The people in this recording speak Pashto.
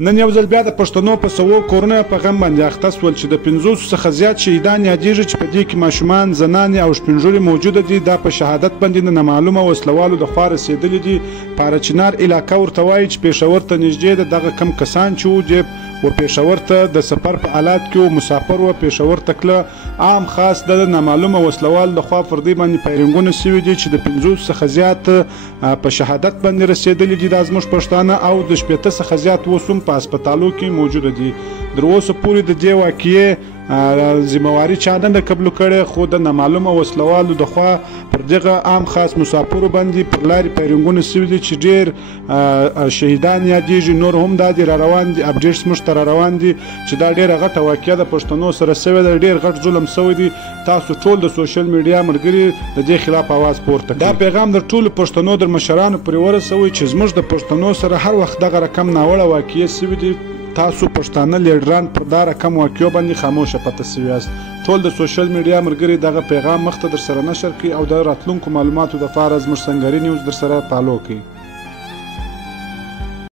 نن یو ځل بیا د پښتنو په سوو کورونه په غم باندې اخته سول چې د 500 څخه زیات شهیدان یادېږي چې په دې کې ماشومان، زنانې او شپینږیري موجوده دي. دا په شهادت باندې د نامعلومه وسلوالو د خوا رسېدلي دي. پارچنار علاقه ورته وایي چې پېښور ته نږدې د دغه کم کسان چې و پېښور ته د سفر په حالات کې و، مسافر و، پېښور ته کله عام خاص د نامعلومه وسلوال د خوا پر دې باندې پیرنګونه سوي دي چې د 500 څخه زیات په شهادت باندې رسېدلي دي. دا زموږ پښتانه او د 80 څخه زیات اوس هم په هسپتالو کې موجوده دي. تر اوسه پورې د دې واقعې ذمواري چا نه ده قبول کړې، خو د نامعلومه وسلوالو د خوا پر دغه عام خاص مسافرو باندې پر لارې پیرنګونه سوي دي چې ډېر شهیدان یادېږي. نور هم دا دي را روان دي، اپډیټس موږ ته را روان دي چې دا ډېره غټه واقعه د پښتنو سره سوې ده، ډېر غټ ظلم سوی دی. تاسو ټول د سوشل میډیا ملګري د دې خلاف اواز پورته کړئ. دا پیغام در ټولو پښتنو در مشرانو پورې ورسوئ چې زموږ د پښتنو سره هر وخت دغه رقم ناوړه واقعې سوي دي. تاسو پښتانه لیډران پر دا رقم واقعو باندې خاموشه پاتې سوي یاست. ټول د سوشل میډیا ملګري دغه پیغام مخته در سره نشر کړئ او د راتلونکو معلوماتو دپاره زموږ سنګري نیوز در سره فالو کړئ.